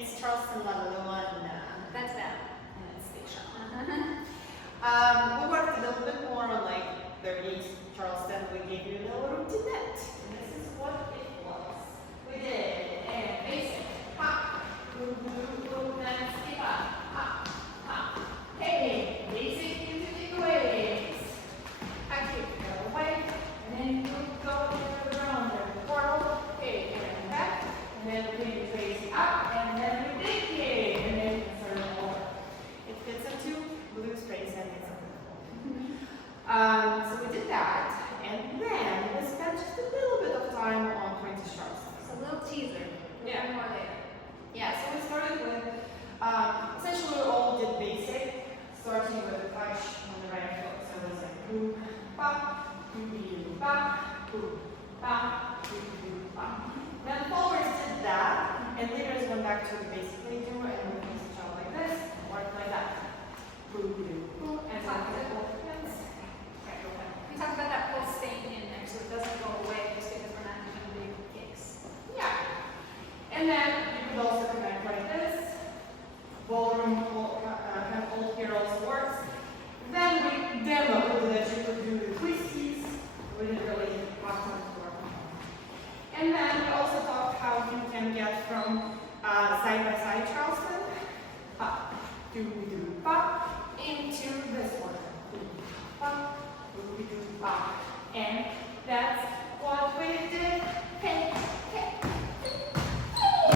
It's Charleston level 1. That's that. It's station. We worked a little bit more on like 38 Charleston. We gave you a little routinette. And this is what it was. We did and basic. Hop. Boom, boom, boom. Then skip up. Hop. Hop. Hey. Basic into takeaways. I keep it away. And then we go around the portal. Hey, and back. And then we can trace up. And then we dig it. And then we can start over. It fits into blue space and it's so we did that, and then we spent just a little bit of time on 20 Charleston. So a little teaser. Yeah. One more later. Yeah, so we started with, essentially we all did basic, starting with the touch on the right foot. So it was like boom, ba, boom, ba, boom, ba, boom, ba. Then forwards did that, and leaders went back to the basic they do, and we can switch out like this, work like that. Boom, boom, boom, and Talk then about both hands. Okay, go ahead. We talked about that pulse staying in there, so it doesn't go away just because we're not doing big kicks. Yeah. And then you could also connect like this. Ballroom kind of old here also works. Then we demoed that you could do the twisties. We didn't really have time to work on that. And then we also talked how you can get from side by side Charleston, up, do, pop, into this one. Pop, do, pop. And that's what we did. Hey.